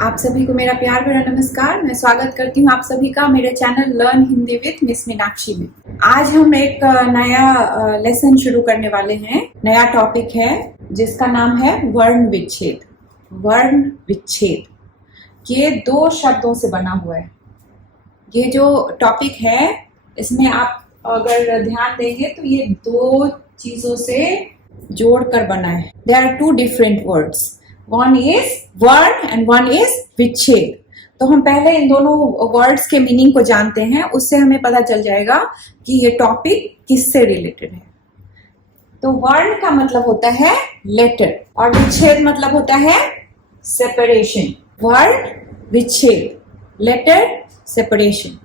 आप सभी को मेरा प्यार भरा नमस्कार। मैं स्वागत करती हूँ आप सभी का मेरे channel learn Hindi with miss Meenakshi में। आज हम एक नया लेसन शुरू करने वाले हैं। नया टॉपिक है जिसका नाम है वर्ण विच्छेद। वर्ण विच्छेद ये दो शब्दों से बना हुआ है। ये जो टॉपिक है इसमें आप अगर ध्यान देंगे तो ये दो चीजों से जोड़कर बना है। There are two different words, one is varn and one is vichchhed. तो हम पहले इन दोनों वर्ड्स के मीनिंग को जानते हैं, उससे हमें पता चल जाएगा कि ये टॉपिक किससे रिलेटेड है। तो वर्ण का मतलब होता है लेटर और विच्छेद मतलब होता है सेपरेशन। वर्ण विच्छेद, लेटर सेपरेशन।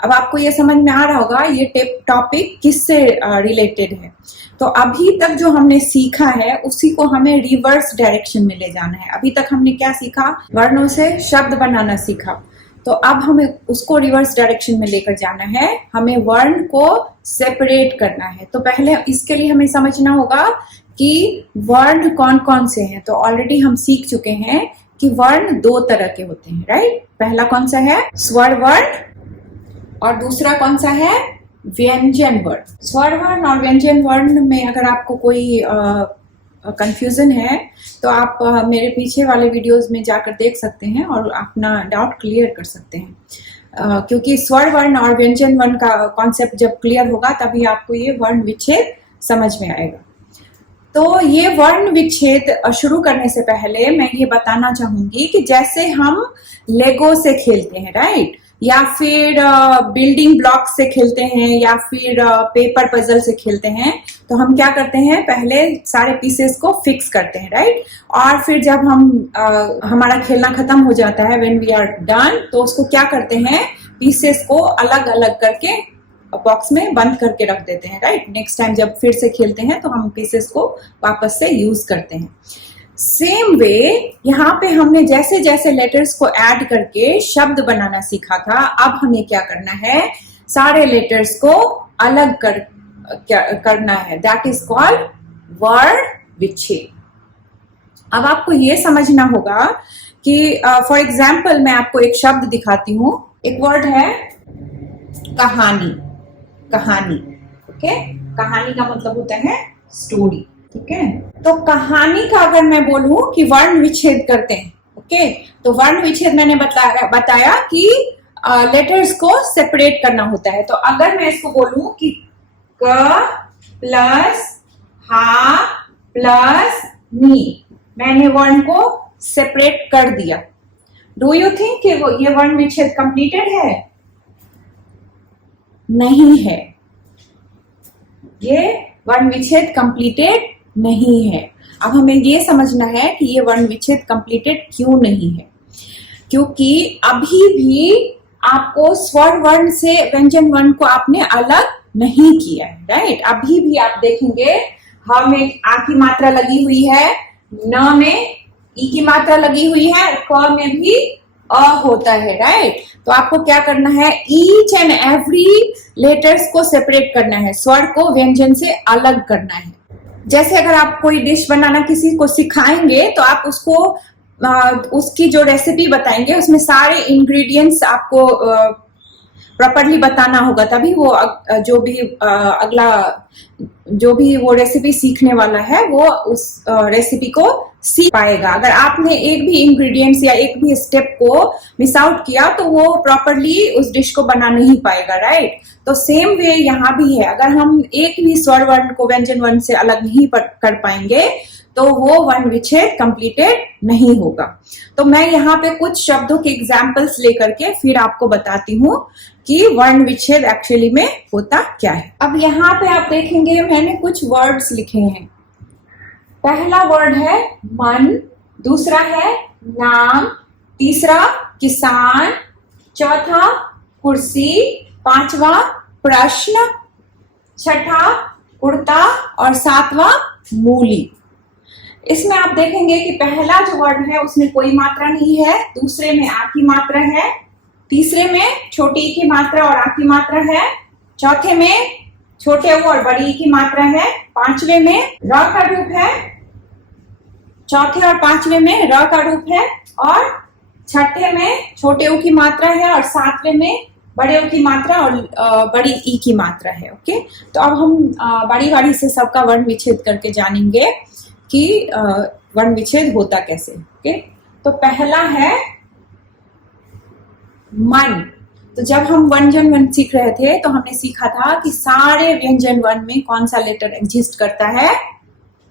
अब आपको ये समझ में आ रहा होगा ये टॉपिक किससे रिलेटेड है। तो अभी तक जो हमने सीखा है उसी को हमें रिवर्स डायरेक्शन में ले जाना है। अभी तक हमने क्या सीखा? वर्णों से शब्द बनाना सीखा। तो अब हमें उसको रिवर्स डायरेक्शन में लेकर जाना है। हमें वर्ण को सेपरेट करना है। तो पहले इसके लिए हमें समझना होगा कि वर्ण कौन कौन से हैं। तो ऑलरेडी हम सीख चुके हैं कि वर्ण दो तरह के होते हैं, राइट। पहला कौन सा है? स्वर वर्ण और दूसरा कौन सा है? व्यंजन वर्ण। स्वर वर्ण और व्यंजन वर्ण में अगर आपको कोई कंफ्यूजन है तो आप मेरे पीछे वाले वीडियोस में जाकर देख सकते हैं और अपना डाउट क्लियर कर सकते हैं। क्योंकि स्वर वर्ण और व्यंजन वर्ण का कॉन्सेप्ट जब क्लियर होगा तभी आपको ये वर्ण विच्छेद समझ में आएगा। तो ये वर्ण विच्छेद शुरू करने से पहले मैं ये बताना चाहूंगी कि जैसे हम लेगो से खेलते हैं, राइट, या फिर बिल्डिंग ब्लॉक से खेलते हैं या फिर पेपर पजल से खेलते हैं, तो हम क्या करते हैं? पहले सारे पीसेस को फिक्स करते हैं, राइट। और फिर जब हम हमारा खेलना खत्म हो जाता है, व्हेन वी आर डन, तो उसको क्या करते हैं? पीसेस को अलग अलग करके बॉक्स में बंद करके रख देते हैं, राइट। नेक्स्ट टाइम जब फिर से खेलते हैं तो हम पीसेस को वापस से यूज करते हैं। सेम वे यहाँ पे हमने जैसे जैसे लेटर्स को ऐड करके शब्द बनाना सीखा था, अब हमें क्या करना है? सारे लेटर्स को अलग करना है। दैट इज कॉल्ड वर्ण विच्छेद। अब आपको ये समझना होगा कि फॉर एग्जाम्पल मैं आपको एक शब्द दिखाती हूँ। एक वर्ड है कहानी। कहानी, ओके। कहानी का मतलब होता है स्टोरी, ठीक है। तो कहानी का अगर मैं बोलूं कि वर्ण विच्छेद करते हैं, ओके, तो वर्ण विच्छेद मैंने बताया कि लेटर्स को सेपरेट करना होता है। तो अगर मैं इसको बोलूं कि क प्लस हा प्लस नी, मैंने वर्ण को सेपरेट कर दिया। डू यू थिंक कि ये वर्ण विच्छेद कंप्लीटेड है? नहीं है। ये वर्ण विच्छेद कंप्लीटेड नहीं है। अब हमें ये समझना है कि ये वर्ण विच्छेद कंप्लीटेड क्यों नहीं है। क्योंकि अभी भी आपको स्वर वर्ण से व्यंजन वर्ण को आपने अलग नहीं किया है, राइट। अभी भी आप देखेंगे ह में आ की मात्रा लगी हुई है, न में ई की मात्रा लगी हुई है, क में भी अ होता है, राइट। तो आपको क्या करना है? ईच एंड एवरी लेटर्स को सेपरेट करना है, स्वर को व्यंजन से अलग करना है। जैसे अगर आप कोई डिश बनाना किसी को सिखाएंगे तो आप उसको उसकी जो रेसिपी बताएंगे उसमें सारे इंग्रेडिएंट्स आपको प्रॉपरली बताना होगा, तभी वो जो भी वो रेसिपी सीखने वाला है वो उस रेसिपी को सीख पाएगा। अगर आपने एक भी इंग्रेडिएंट्स या एक भी स्टेप को मिस आउट किया तो वो प्रॉपरली उस डिश को बना नहीं पाएगा, राइट। तो सेम वे यहाँ भी है। अगर हम एक भी स्वर वर्ण को व्यंजन वर्ण से अलग नहीं कर पाएंगे तो वो वर्ण विच्छेद कंप्लीटेड नहीं होगा। तो मैं यहाँ पे कुछ शब्दों के एग्जाम्पल्स लेकर के फिर आपको बताती हूँ कि वर्ण विच्छेद एक्चुअली में होता क्या है। अब यहाँ पे आप देखेंगे मैंने कुछ वर्ड्स लिखे हैं। पहला वर्ड है मन, दूसरा है नाम, तीसरा किसान, चौथा कुर्सी, पांचवा प्रश्न, छठा कुर्ता और सातवां मूली। इसमें आप देखेंगे कि पहला जो वर्ड है उसमें कोई मात्रा नहीं है, दूसरे में आ की मात्रा है, तीसरे में छोटी ई की मात्रा और आ की मात्रा है, चौथे में छोटे ओ और बड़ी ई की मात्रा है, पांचवे में र का रूप है, चौथे और पांचवे में र का रूप है और छठे में छोटे ऊ की मात्रा है और सातवें में बड़े ऊ की मात्रा और बड़ी ई की मात्रा है। ओके, तो अब हम बारी बारी से सबका वर्ण विच्छेद करके जानेंगे कि वर्ण विच्छेद होता कैसे। ओके, तो पहला है मन। तो जब हम व्यंजन वर्ण सीख रहे थे तो हमने सीखा था कि सारे व्यंजन वर्ण में कौन सा लेटर एग्जिस्ट करता है,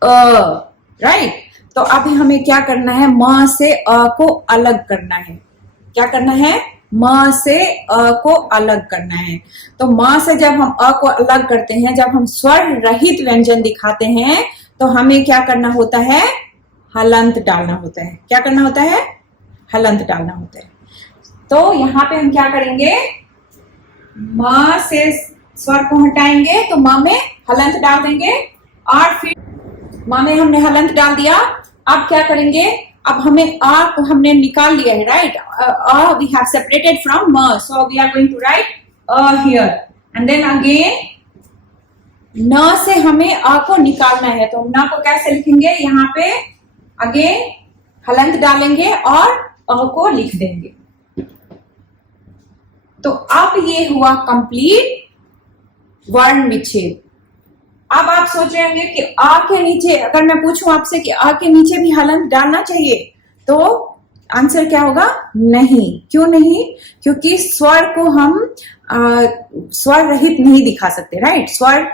राइट। तो अभी हमें क्या करना है, म से अ को अलग करना है। क्या करना है, म से अ को अलग करना है। तो म से जब हम अ को अलग करते हैं, जब हम स्वर रहित व्यंजन दिखाते हैं तो हमें क्या करना होता है, हलंत डालना होता है। क्या करना होता है, हलंत डालना होता है। तो यहाँ पे हम क्या करेंगे, म से स्वर को हटाएंगे तो म में हलंत डाल देंगे और फिर म में हमने हलंत डाल दिया। अब क्या करेंगे, अब हमें अ को हमने निकाल लिया है, right. We have separated from ma, so we are going to write a here and then again na से हमें अ को निकालना है। तो न को कैसे लिखेंगे, यहाँ पे अगेन हलंत डालेंगे और अ को लिख देंगे। तो अब ये हुआ कंप्लीट वर्ण विच्छेद। अब आप सोच रहे होंगे कि आ के नीचे, अगर मैं पूछूं आपसे कि आ के नीचे भी हलंत डालना चाहिए, तो आंसर क्या होगा, नहीं। क्यों नहीं, क्योंकि स्वर को हम स्वर रहित नहीं दिखा सकते, राइट। स्वर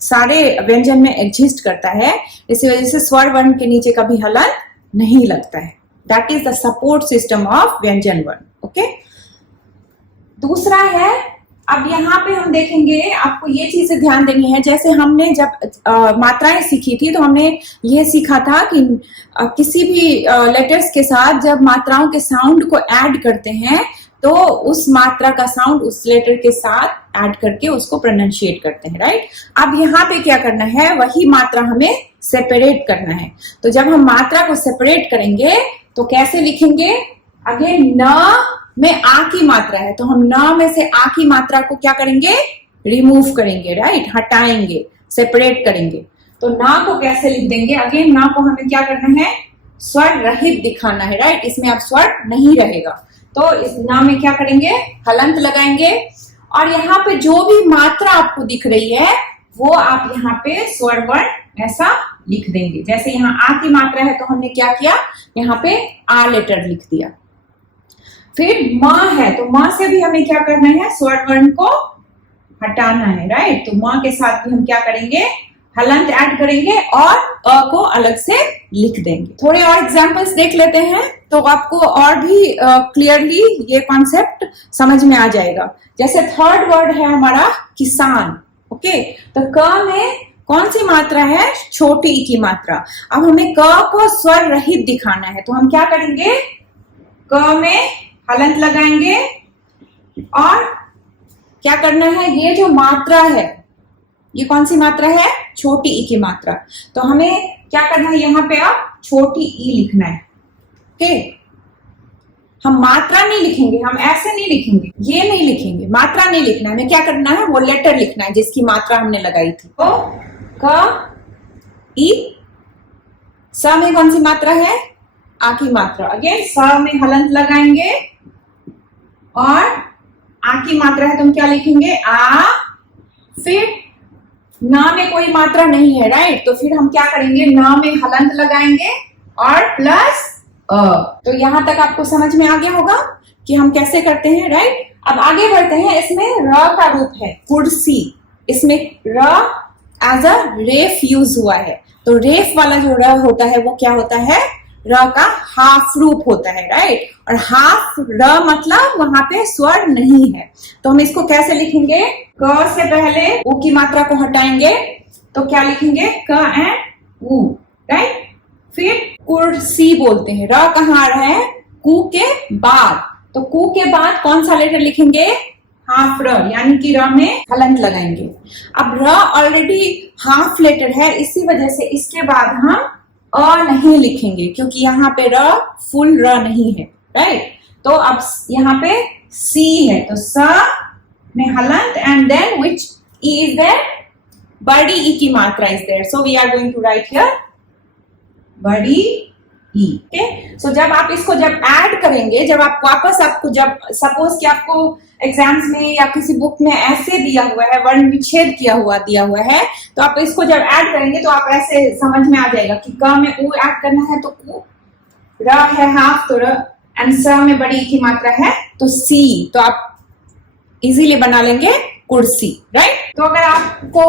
सारे व्यंजन में एग्जिस्ट करता है, इसी वजह से स्वर वर्ण के नीचे कभी हलंत नहीं लगता है। That is the support system of व्यंजन वर्ण। ओके, दूसरा है, अब यहाँ पे हम देखेंगे, आपको ये चीजें ध्यान देनी है। जैसे हमने जब मात्राएं सीखी थी तो हमने ये सीखा था कि किसी भी लेटर्स के साथ जब मात्राओं के साउंड को ऐड करते हैं तो उस मात्रा का साउंड उस लेटर के साथ ऐड करके उसको प्रोनाउंशिएट करते हैं, राइट। अब यहाँ पे क्या करना है, वही मात्रा हमें सेपरेट करना है। तो जब हम मात्रा को सेपरेट करेंगे तो कैसे लिखेंगे, अगेन न में आ की मात्रा है तो हम न में से आ की मात्रा को क्या करेंगे, रिमूव करेंगे, राइट, हटाएंगे, सेपरेट करेंगे। तो न को कैसे लिख देंगे, अगेन न को हमें क्या करना है, स्वर रहित दिखाना है, राइट। इसमें अब स्वर नहीं रहेगा तो इस न में क्या करेंगे, हलंत लगाएंगे और यहाँ पे जो भी मात्रा आपको दिख रही है वो आप यहाँ पे स्वर वर्ण ऐसा लिख देंगे। जैसे यहाँ आ की मात्रा है तो हमने क्या किया, यहाँ पे आ लेटर लिख दिया। फिर म है तो म से भी हमें क्या करना है, स्वर वर्ण को हटाना है, राइट। तो म के साथ भी हम क्या करेंगे, हलंत ऐड करेंगे और अ को अलग से लिख देंगे। थोड़े और एग्जांपल्स देख लेते हैं तो आपको और भी क्लियरली ये कॉन्सेप्ट समझ में आ जाएगा। जैसे थर्ड वर्ड है हमारा किसान। ओके, तो क में कौन सी मात्रा है, छोटी ई की मात्रा। अब हमें क को स्वर रहित दिखाना है तो हम क्या करेंगे, क में हलंत लगाएंगे और क्या करना है, ये जो मात्रा है ये कौन सी मात्रा है, छोटी ई की मात्रा। तो हमें क्या करना है, यहाँ पे आप छोटी ई लिखना है। ओके, हम मात्रा नहीं लिखेंगे, हम ऐसे नहीं लिखेंगे, ये नहीं लिखेंगे, मात्रा नहीं लिखना है। हमें क्या करना है, वो लेटर लिखना है जिसकी मात्रा हमने लगाई थी। तो क ई, स में कौन सी मात्रा है, आ की मात्रा। अगेन स में हलंत लगाएंगे और आ की मात्रा है तो हम क्या लिखेंगे, आ। फिर ना में कोई मात्रा नहीं है, राइट, तो फिर हम क्या करेंगे, ना में हलंत लगाएंगे और प्लस अ। तो यहां तक आपको समझ में आ गया होगा कि हम कैसे करते हैं, राइट। अब आगे बढ़ते हैं। इसमें र का रूप है कुर्सी, इसमें र एज अ रेफ यूज हुआ है। तो रेफ वाला जो र होता है वो क्या होता है, र का हाफ रूप होता है, राइट। और हाफ र मतलब वहां पे स्वर नहीं है। तो हम इसको कैसे लिखेंगे, क से पहले उ की मात्रा को हटाएंगे तो क्या लिखेंगे, क एंड उ, राइट। फिर कुर्सी बोलते हैं, र कहाँ आ रहा है, कु के बाद। तो कु के बाद कौन सा लेटर लिखेंगे, हाफ र, यानी कि र में हलंत लगाएंगे। अब र ऑलरेडी हाफ लेटर है, इसी वजह से इसके बाद हम अ नहीं लिखेंगे क्योंकि यहाँ पे र फुल र नहीं है, राइट। तो अब यहाँ पे सी है तो स में हलंत एंड देन विच ई इज देयर, बड़ी ई की मात्रा is there. So we are going to write here बड़ी ई। ओके, सो जब आप इसको जब ऐड करेंगे, जब आप वापस आपको जब सपोज कि आपको एग्जाम्स में या किसी बुक में ऐसे दिया हुआ है, वर्ण विच्छेद दिया हुआ है, तो आप इसको जब ऐड करेंगे तो आप ऐसे समझ में आ जाएगा कि क में उ ऐड करना है तो उ, र है हाफ तो र, एंड स में बड़ी ई की मात्रा है तो सी, तो आप इजीली बना लेंगे कुर्सी, राइट। तो अगर आपको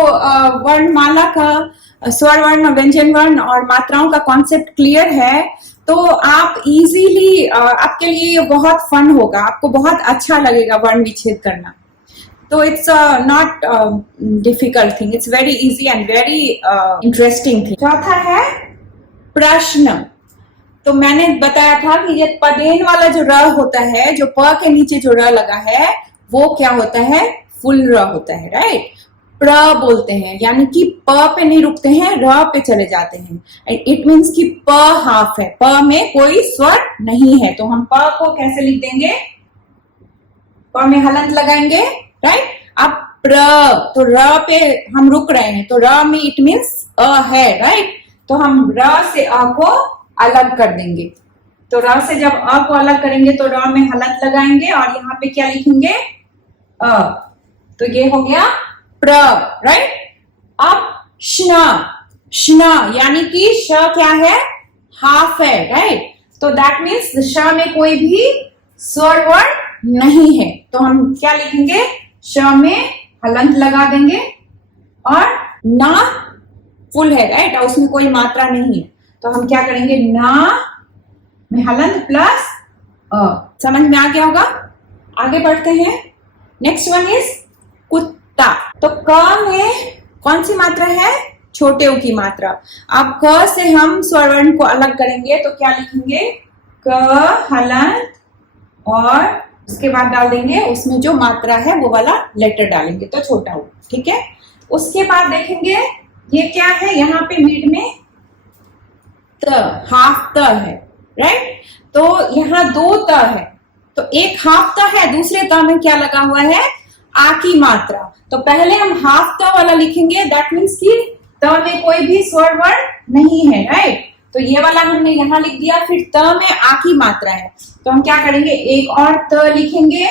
वर्णमाला का स्वर वर्ण, व्यंजन वर्ण और मात्राओं का कॉन्सेप्ट क्लियर है तो आप इजीली, आपके लिए ये बहुत फन होगा, आपको बहुत अच्छा लगेगा वर्ण विच्छेद करना। तो it's not difficult thing, it's very easy and very interesting thing. चौथा है प्रश्न। तो मैंने बताया था कि ये पदेन वाला जो र होता है, जो प के नीचे जो र लगा है, वो क्या होता है, फुल र होता है, राइट। प्र बोलते हैं, यानी कि प पे नहीं रुकते हैं, र पे चले जाते हैं। इट मीन्स कि प हाफ है, प में कोई स्वर नहीं है, तो हम प को कैसे लिख देंगे, प में हलंत लगाएंगे, राइट। अब प्र, तो र पे हम रुक रहे हैं, तो र में इट मीन्स अ है, राइट। तो हम र से अ को अलग कर देंगे, तो र से जब अ को अलग करेंगे तो र में हलंत लगाएंगे और यहाँ पे क्या लिखेंगे, अ, तो ये हो गया प्र, राइट। अब श्न, श्न यानी कि श क्या है, हाफ है, राइट। तो दैट मीन्स श में कोई भी स्वर वर्ण नहीं है, तो हम क्या लिखेंगे, श में हलंत लगा देंगे और न फुल है, राइट, और उसमें कोई मात्रा नहीं है, तो हम क्या करेंगे, न में हलंत प्लस अ। समझ में आ गया होगा। आगे बढ़ते हैं। नेक्स्ट वन इज कुत्ता। तो क में कौन सी मात्रा है, छोटे उ की मात्रा। अब क से हम स्वर वर्ण को अलग करेंगे तो क्या लिखेंगे, क हलंत और उसके बाद डाल देंगे उसमें जो मात्रा है वो वाला लेटर डालेंगे, तो छोटा उ, ठीक है। उसके बाद देखेंगे ये क्या है, यहाँ पे मिड में त, हाफ त है, राइट। तो यहाँ दो त है, तो एक हाफ त है, दूसरे त में क्या लगा हुआ है, आ की मात्रा। तो पहले हम हाफ त वाला लिखेंगे, दैट मीन्स कि त में कोई भी स्वर वर्ण नहीं है, राइट। तो ये वाला हमने यहाँ लिख दिया, फिर त में आ की मात्रा है, तो हम क्या करेंगे, एक और त लिखेंगे,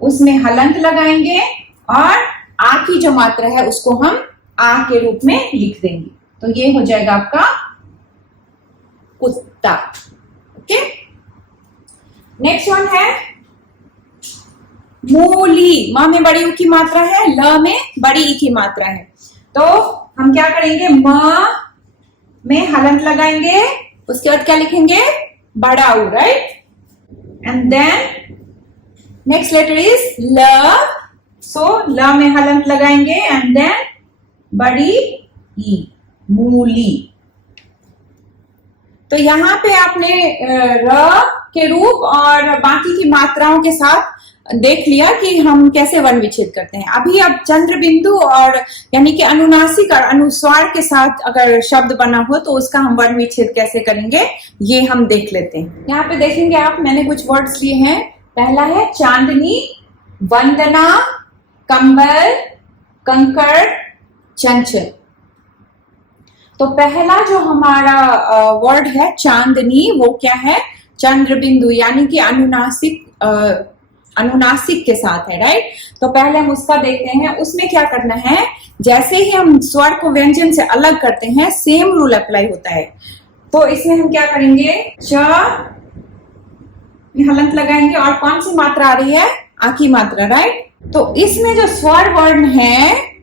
उसमें हलंत लगाएंगे और आ की जो मात्रा है उसको हम आ के रूप में लिख देंगे, तो ये हो जाएगा आपका कुत्ता। ओके, नेक्स्ट वन है मूली। म में बड़ी उ की मात्रा है, ल में बड़ी ई की मात्रा है, तो हम क्या करेंगे, म में हलंत लगाएंगे, उसके बाद क्या लिखेंगे, बड़ा उ, right. And then next letter is la, so ल में हलंत लगाएंगे एंड देन बड़ी ई, मूली। तो यहाँ पे आपने र के रूप और बाकी की मात्राओं के साथ देख लिया कि हम कैसे वर्ण विच्छेद करते हैं। अभी अब चंद्र बिंदु और यानी कि अनुनासिक और अनुस्वार के साथ अगर शब्द बना हो तो उसका हम वर्ण विच्छेद कैसे करेंगे ये हम देख लेते हैं। यहाँ पे देखेंगे आप, मैंने कुछ वर्ड्स लिए हैं। पहला है चांदनी, वंदना, कंबल, कंकड़, चंचल। तो पहला जो हमारा वर्ड है चांदनी, वो क्या है, चंद्र बिंदु यानी कि अनुनासिक के साथ है, राइट। तो पहले हम उसका देखते हैं। उसमें क्या करना है, जैसे ही हम स्वर को व्यंजन से अलग करते हैं सेम रूल अप्लाई होता है। तो इसमें हम क्या करेंगे, च में हलंत लगाएंगे और कौन सी मात्रा आ रही है, आ की मात्रा, राइट। तो इसमें जो स्वर वर्ण है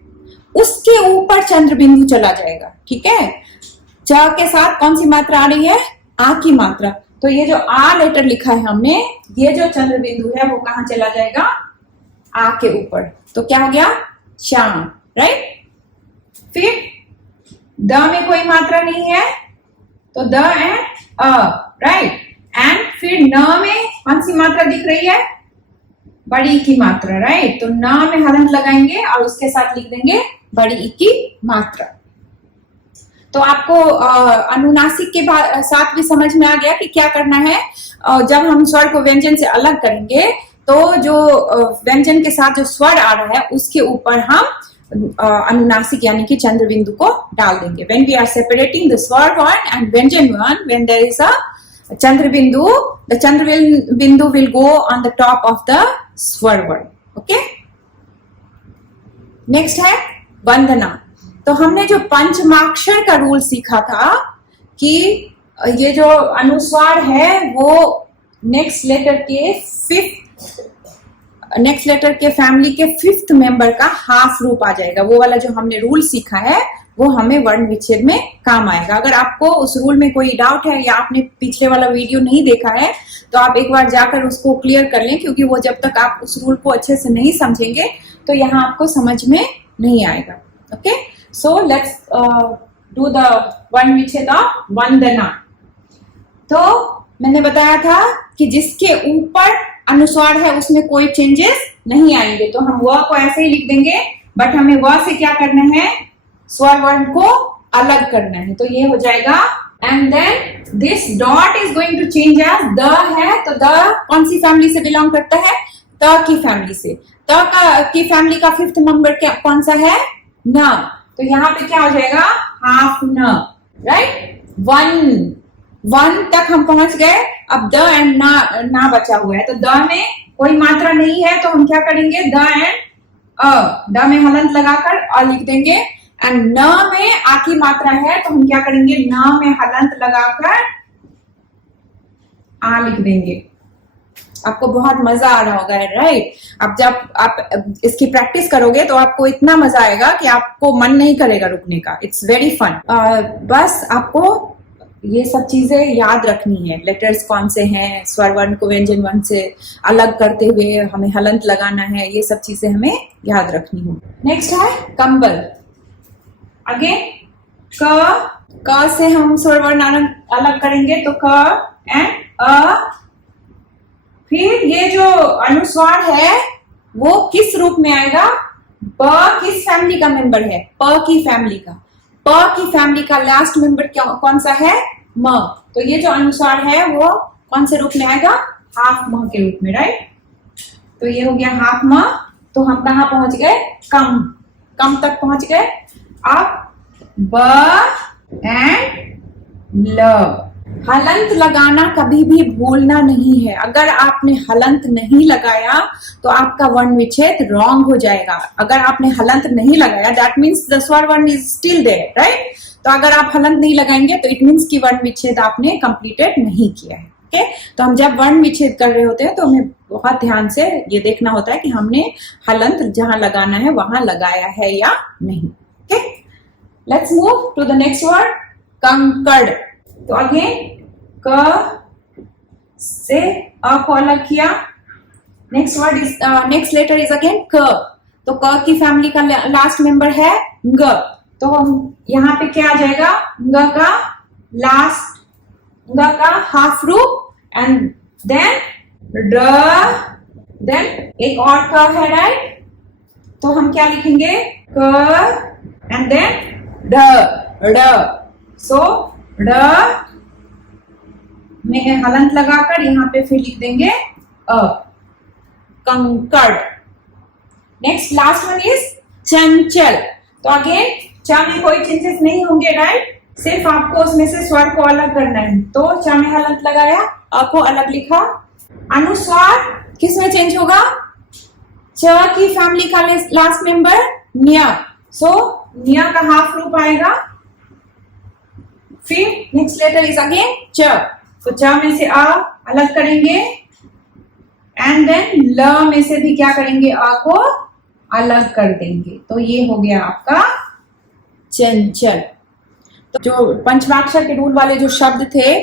उसके ऊपर चंद्र बिंदु चला जाएगा, ठीक है। च के साथ कौन सी मात्रा आ रही है, आ की मात्रा। तो ये जो आ लेटर लिखा है हमने, ये जो चंद्र बिंदु है वो कहां चला जाएगा, आ के ऊपर। तो क्या हो गया, चांद, राइट। फिर द में कोई मात्रा नहीं है तो the end a, right. And फिर न में कौन सी मात्रा दिख रही है, बड़ी की मात्रा, राइट। तो न में हलंत लगाएंगे और उसके साथ लिख देंगे बड़ी ई की मात्रा। तो आपको अनुनासिक के साथ भी समझ में आ गया कि क्या करना है। जब हम स्वर को व्यंजन से अलग करेंगे तो जो व्यंजन के साथ जो स्वर आ रहा है उसके ऊपर हम अनुनासिक यानी कि चंद्र बिंदु को डाल देंगे। When we are separating the स्वर वर्ण and व्यंजन वर्ण, when there is a चंद्र बिंदु, द चंद्र बिंदु will go on the top of the स्वर वर्ण. ओके, नेक्स्ट है वंदना. तो हमने जो पंचमाक्षर का रूल सीखा था कि ये जो अनुस्वार है वो नेक्स्ट लेटर के फैमिली के 5th मेंबर का हाफ रूप आ जाएगा. वो वाला जो हमने रूल सीखा है वो हमें वर्ण विच्छेद में काम आएगा. अगर आपको उस रूल में कोई डाउट है या आपने पिछले वाला वीडियो नहीं देखा है तो आप एक बार जाकर उसको क्लियर कर लें, क्योंकि वो जब तक आप उस रूल को अच्छे से नहीं समझेंगे तो यहाँ आपको समझ में नहीं आएगा. Okay, so let's do the वर्ण विच्छेद ऑफ वंदना. तो मैंने बताया था कि जिसके ऊपर अनुस्वार है उसमें कोई चेंजेस नहीं आएंगे, तो हम वह को ऐसे ही लिख देंगे, बट हमें वह से क्या करना है, स्वर वर्ण को अलग करना है. तो ये हो जाएगा and then this dot is going to change as the है. तो द कौन सी फैमिली से बिलोंग करता है, त की फैमिली से. त की फैमिली का 5th मेंबर क्या कौन सा है, न. तो यहाँ पे क्या हो जाएगा, हाफ न, राइट. वन तक हम पहुंच गए. अब द एंड ना बचा हुआ है. तो द में कोई मात्रा नहीं है तो हम क्या करेंगे, द एंड अ, द में हलंत लगाकर अ लिख देंगे. एंड न में आ की मात्रा है तो हम क्या करेंगे, न में हलंत लगाकर आ लिख देंगे. आपको बहुत मजा आ रहा होगा, राइट. अब जब आप इसकी प्रैक्टिस करोगे तो आपको इतना मजा आएगा कि आपको मन नहीं करेगा रुकने का. It's very fun. बस आपको ये सब चीजें याद रखनी है. लेटर्स कौन से हैं, स्वर वर्ण को व्यंजन वर्ण से अलग करते हुए हमें हलंत लगाना है, ये सब चीजें हमें याद रखनी हो. नेक्स्ट है कंबल. अगेन क से हम स्वर वर्ण अलग करेंगे तो क एंड अ. फिर ये जो अनुस्वार है वो किस रूप में आएगा, प किस फैमिली का मेंबर है, प की फैमिली का. प की फैमिली का लास्ट मेंबर कौन सा है, म. तो ये जो अनुस्वार है वो कौन से रूप में आएगा, हाफ म के रूप में, राइट. तो ये हो गया हाफ म. तो हम कहाँ पहुंच गए, कम तक पहुंच गए. अब ब एंड ल. हलंत लगाना कभी भी भूलना नहीं है. अगर आपने हलंत नहीं लगाया तो आपका वर्ण विच्छेद रॉन्ग हो जाएगा. अगर आपने हलंत नहीं लगाया दैट मीन्स द स्वर वर्ण इज स्टिल देयर, राइट. तो अगर आप हलंत नहीं लगाएंगे तो इट मीन्स की वर्ण विच्छेद आपने कंप्लीटेड नहीं किया है. ओके, तो हम जब वर्ण विच्छेद कर रहे होते हैं तो हमें बहुत ध्यान से ये देखना होता है कि हमने हलंत जहां लगाना है वहां लगाया है या नहीं. Okay, let's move to the next word, kankad. तो अगेन क से अ को अलग किया. Next word is next letter is again ka. तो क की फैमिली का लास्ट मेंबर है ग. तो यहाँ पे क्या आ जाएगा, ग का लास्ट, ग का हाफ रूप एंड देन ड, देन एक और क है, राइट. तो हम क्या लिखेंगे, क एंड देन ड. सो ड में हलंत लगाकर यहाँ पे फिर लिख देंगे अ, कंकड़. नेक्स्ट लास्ट वन इज चंचल. तो अगेन च में कोई चेंजेस नहीं होंगे, राइट. सिर्फ आपको उसमें से स्वर को अलग करना है. तो च में हलंत लगाया, अ को अलग लिखा. अनुस्वार किस में चेंज होगा, च की फैमिली का लास्ट मेंबर न्य. सो न्य का हाफ रूप आएगा. फिर नेक्स्ट लेटर इज अगेन च. तो च में से अ अलग करेंगे एंड देन ल में से भी क्या करेंगे, अ को अलग कर देंगे. तो ये हो गया आपका चंचल. तो जो पंचमाक्षर के रूल वाले जो शब्द थे,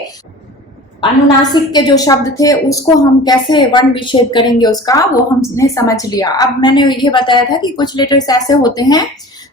अनुनासिक के जो शब्द थे, उसको हम कैसे वर्ण विच्छेद करेंगे उसका वो हमने समझ लिया. अब मैंने ये बताया था कि कुछ लेटर्स ऐसे होते हैं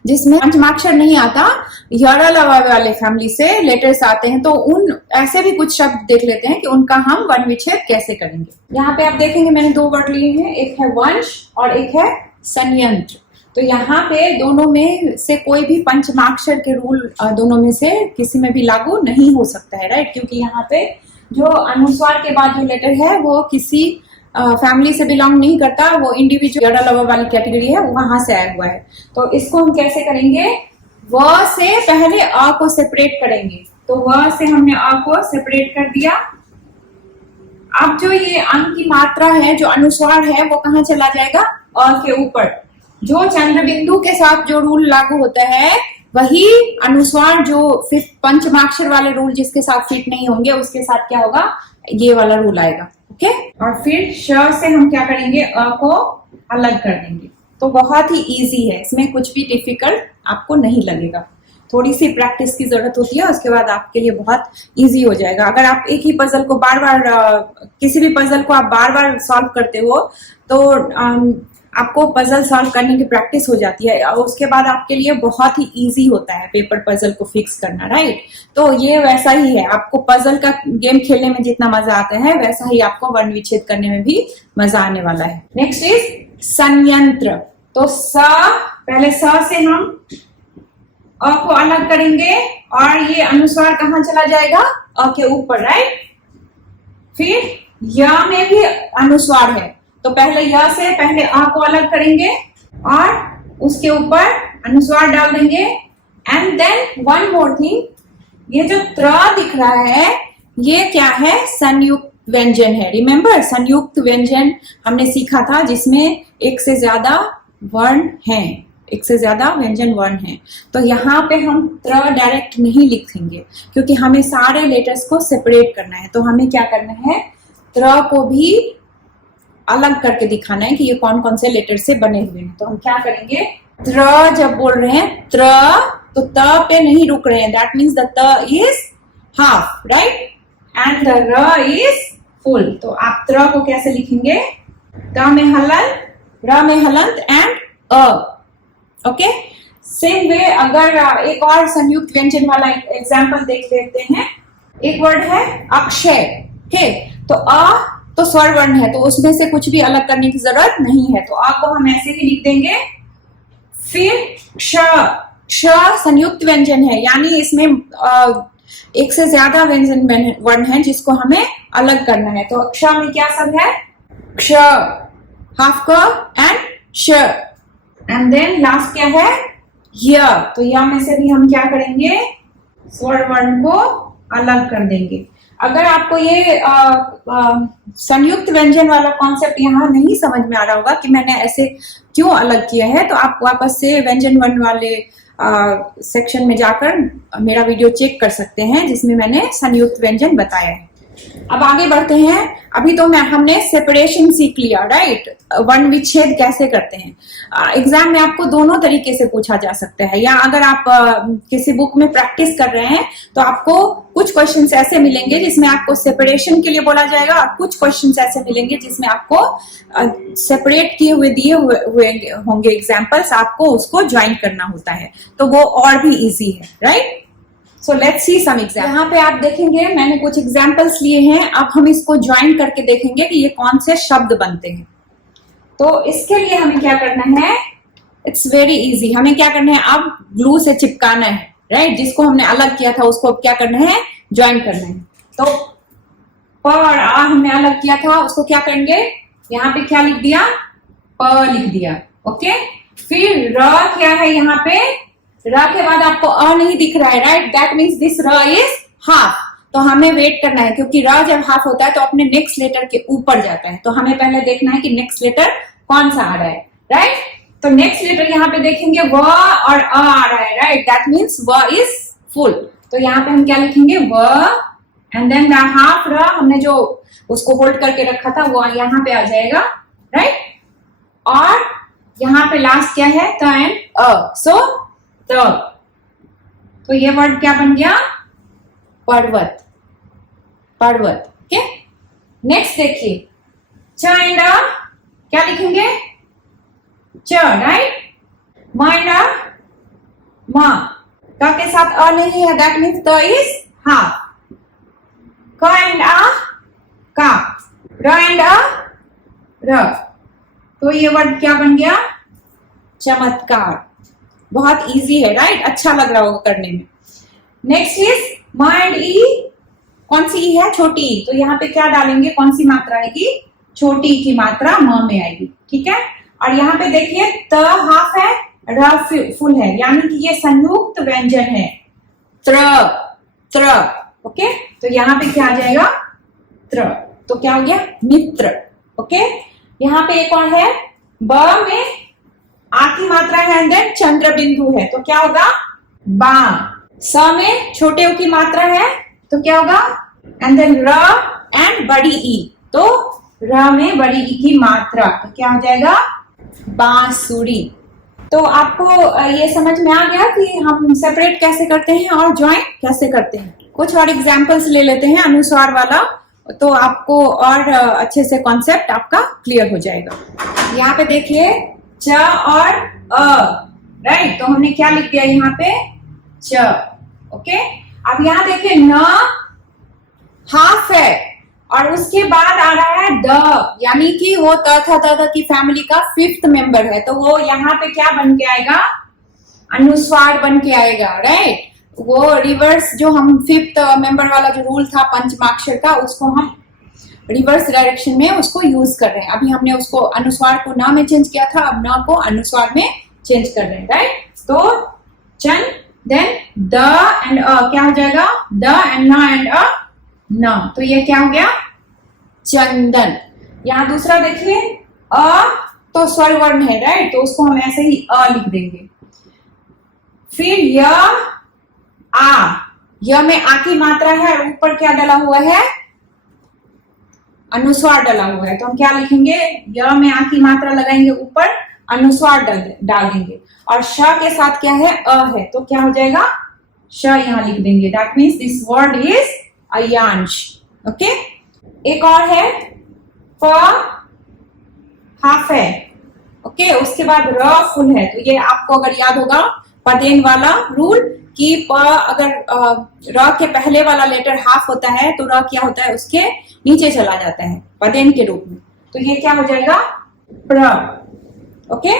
जिसमें पंचमाक्षर नहीं आता, यरल वाले फैमिली से लेटर्स आते हैं. तो उन ऐसे भी कुछ शब्द देख लेते हैं कि उनका हम वर्ण विच्छेद कैसे करेंगे. यहाँ पे आप देखेंगे मैंने 2 वर्ड लिए हैं, एक है वंश और एक है संयंत्र. तो यहाँ पे दोनों में से कोई भी पंचमाक्षर के रूल दोनों में से किसी में भी लागू नहीं हो सकता है, राइट. क्योंकि यहाँ पे जो अनुस्वार के बाद जो लेटर है वो किसी फैमिली से बिलोंग नहीं करता, वो इंडिविजुअल लवर वाली कैटेगरी है, वहां से आया हुआ है. तो इसको हम कैसे करेंगे, व से पहले अ को सेपरेट करेंगे. तो व से हमने अ को सेपरेट कर दिया अब जो ये अं की मात्रा है, जो अनुस्वार है, वो कहाँ चला जाएगा? अ के ऊपर। जो चंद्र बिंदु के साथ जो रूल लागू होता है वही अनुस्वार, जो पंचमाक्षर वाले रूल जिसके साथ फिट नहीं होंगे उसके साथ क्या होगा? ये वाला रूल आएगा। ओके, और फिर श से हम क्या करेंगे? अ को अलग कर देंगे। तो बहुत ही इजी है, इसमें कुछ भी डिफिकल्ट आपको नहीं लगेगा। थोड़ी सी प्रैक्टिस की जरूरत होती है, उसके बाद आपके लिए बहुत इजी हो जाएगा। अगर आप एक ही पजल को बार बार किसी भी पजल को आप बार बार सॉल्व करते हो तो आपको पजल सॉल्व करने की प्रैक्टिस हो जाती है, और उसके बाद आपके लिए बहुत ही इजी होता है पेपर पजल को फिक्स करना, राइट? तो ये वैसा ही है, आपको पजल का गेम खेलने में जितना मजा आता है वैसा ही आपको वर्ण विच्छेद करने में भी मजा आने वाला है। नेक्स्ट इज संयंत्र। तो पहले स से हम अ को अलग करेंगे और ये अनुस्वार कहाँ चला जाएगा? अ के ऊपर, राइट? फिर य में भी अनुस्वार है, तो पहले य से पहले अ को अलग करेंगे और उसके ऊपर अनुस्वार डाल देंगे। And then one more thing, ये जो त्र दिख रहा है ये क्या है? संयुक्त व्यंजन है। रिमेम्बर, संयुक्त व्यंजन हमने सीखा था जिसमें एक से ज्यादा वर्ण हैं, एक से ज्यादा व्यंजन वर्ण है। तो यहाँ पे हम त्र डायरेक्ट नहीं लिखेंगे क्योंकि हमें सारे लेटर्स को सेपरेट करना है। तो हमें क्या करना है? त्र को भी अलग करके दिखाना है कि ये कौन कौन से लेटर से बने हुए हैं। तो हम क्या करेंगे? त्र जब बोल रहे हैं त्र, तो त पे नहीं रुक रहे हैं, that means the ta is half, right? And the ra is full. तो आप त्र को कैसे लिखेंगे? त में हलंत, र में हलंत एंड अ। ओके, सेम वे अगर एक और संयुक्त व्यंजन वाला एग्जाम्पल देख लेते हैं। एक वर्ड है अक्षय, ठीक? तो अ तो स्वर वर्ण है, तो उसमें से कुछ भी अलग करने की जरूरत नहीं है, तो अ को हम ऐसे ही लिख देंगे। फिर क्ष, क्ष संयुक्त व्यंजन है, यानी इसमें एक से ज्यादा व्यंजन वर्ण है जिसको हमें अलग करना है। तो क्ष में क्या सब है? क्ष, हाफ क एंड श। एंड देन लास्ट क्या है? य। तो य में से भी हम क्या करेंगे? स्वर वर्ण को अलग कर देंगे। अगर आपको ये संयुक्त व्यंजन वाला कॉन्सेप्ट यहाँ नहीं समझ में आ रहा होगा कि मैंने ऐसे क्यों अलग किया है, तो आप वापस से व्यंजन वर्ण वाले सेक्शन में जाकर मेरा वीडियो चेक कर सकते हैं जिसमें मैंने संयुक्त व्यंजन बताया है। अब आगे बढ़ते हैं। अभी तो हमने सेपरेशन सीख लिया, राइट? वर्ण विच्छेद कैसे करते हैं। एग्जाम में आपको दोनों तरीके से पूछा जा सकता है, या अगर आप किसी बुक में प्रैक्टिस कर रहे हैं तो आपको कुछ क्वेश्चंस ऐसे मिलेंगे जिसमें आपको सेपरेशन के लिए बोला जाएगा, और कुछ क्वेश्चंस ऐसे मिलेंगे जिसमें आपको सेपरेट किए हुए दिए हुए होंगे एग्जाम्पल्स, आपको उसको ज्वाइन करना होता है, तो वो और भी इजी है, right? So let's see some example. यहाँ पे आप देखेंगे मैंने कुछ एग्जाम्पल्स लिए हैं, अब हम इसको ज्वाइन करके देखेंगे कि ये कौन से शब्द बनते हैं। तो इसके लिए हमें क्या करना है? It's very easy. हमें क्या करना है? अब ग्लू से चिपकाना है, राइट? जिसको हमने अलग किया था उसको क्या करना है? ज्वाइन करना है। तो प और आ हमने अलग किया था, उसको क्या करेंगे? यहाँ पे क्या लिख दिया? प लिख दिया। ओके, फिर र क्या है? यहाँ पे र के बाद आपको अ नहीं दिख रहा है, right? That means this ra is half. तो हमें वेट करना है क्योंकि र जब हाफ होता है तो अपने नेक्स्ट लेटर के ऊपर जाता है, तो हमें पहले देखना है कि नेक्स्ट लेटर कौन सा आ रहा है, राइट? तो नेक्स्ट लेटर यहाँ पे देखेंगे व और अ आ रहा है, राइट? दैट मीन्स व इज फुल। तो यहाँ पे हम क्या लिखेंगे? व एंड देन हाफ र हमने जो उसको होल्ड करके रखा था वो यहाँ पे आ जाएगा, राइट? और यहाँ पे लास्ट क्या है? त एंड अ। सो तो ये वर्ड क्या बन गया? पर्वत, पर्वत। ओके, नेक्स्ट देखिए च एंड अ क्या लिखेंगे? च, राइट? म एंड अ म, क के साथ अ नहीं है, that means the is half. क एंड अ का, र एंड अ र। तो ये वर्ड क्या बन गया? चमत्कार। बहुत इजी है, राइट? अच्छा लग रहा होगा करने में। नेक्स्ट इज म एंड ई। कौन सी ई है? छोटी ई। तो यहाँ पे क्या डालेंगे? कौन सी मात्रा आएगी? छोटी ई की मात्रा म में आएगी, ठीक है? और यहाँ पे देखिए त हाफ है, र फुल है, यानी कि ये संयुक्त व्यंजन है, त्र, त्र। ओके, तो यहाँ पे क्या आ जाएगा? त्र। तो क्या हो गया? मित्र। ओके, यहाँ पे एक और है, ब में आ की मात्रा है एंड देन चंद्र बिंदु है, तो क्या होगा? बाम। स में छोटे उ की मात्रा है, तो क्या होगा? एंड देन र एंड बड़ी ई, तो र में बड़ी ई की मात्रा, तो क्या हो जाएगा? बांसुरी। तो आपको ये समझ में आ गया कि हम सेपरेट कैसे करते हैं और ज्वाइन कैसे करते हैं। कुछ और एग्जाम्पल्स ले लेते हैं अनुस्वार वाला, तो आपको और अच्छे से कॉन्सेप्ट आपका क्लियर हो जाएगा। यहाँ पे देखिए च और अ, राइट, तो हमने क्या लिख दिया यहाँ पे? च। ओके, अब यहाँ देखिए न हाफ है और उसके बाद आ रहा है द, यानी कि वो त था द की फैमिली का 5th मेंबर है, तो वो यहाँ पे क्या बन के आएगा? अनुस्वार बन के आएगा, राइट। वो रिवर्स जो हम 5th मेंबर वाला जो रूल था पंचमाक्षर का, उसको हम रिवर्स डायरेक्शन में उसको यूज कर रहे हैं। अभी हमने उसको अनुस्वार को न में चेंज किया था, अब न को अनुस्वार में चेंज कर रहे हैं, राइट। तो चन, देन द एंड अ, क्या हो जाएगा? द एंड न एंड अ, न, तो ये क्या हो गया? चंदन। यहाँ दूसरा देखिए अ, तो स्वर वर्ण है, राइट, तो उसको हम ऐसे ही अ लिख देंगे। फिर य आ, य में आ की मात्रा है और ऊपर क्या डला हुआ है? अनुस्वार डला हुआ है, तो हम क्या लिखेंगे? य में आ की मात्रा लगाएंगे, ऊपर अनुस्वार डाल देंगे, और श के साथ क्या है? अ है, तो क्या हो जाएगा? श यहाँ लिख देंगे। That means this word is Ayansh. Okay, एक और है प हाफ है। ओके, उसके बाद र फुल है, तो ये आपको अगर याद होगा पदेन वाला रूल कि प अगर र के पहले वाला लेटर हाफ होता है तो र क्या होता है? उसके नीचे चला जाता है पदेन के रूप में, तो ये क्या हो जाएगा? प्र। ओके,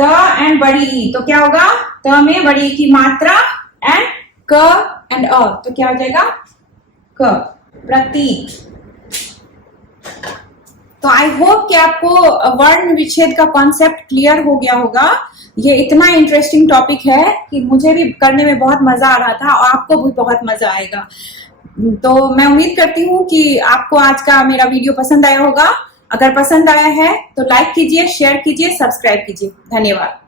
त एंड बड़ी ई, तो क्या होगा? त में बड़ी ई की मात्रा एंड क एंड अ, तो क्या हो जाएगा? क। प्रतीक। तो आई होप कि आपको वर्ण विच्छेद का कॉन्सेप्ट क्लियर हो गया होगा। ये इतना इंटरेस्टिंग टॉपिक है कि मुझे भी करने में बहुत मजा आ रहा था और आपको भी बहुत मजा आएगा। तो मैं उम्मीद करती हूँ कि आपको आज का मेरा वीडियो पसंद आया होगा। अगर पसंद आया है तो लाइक कीजिए, शेयर कीजिए, सब्सक्राइब कीजिए। धन्यवाद।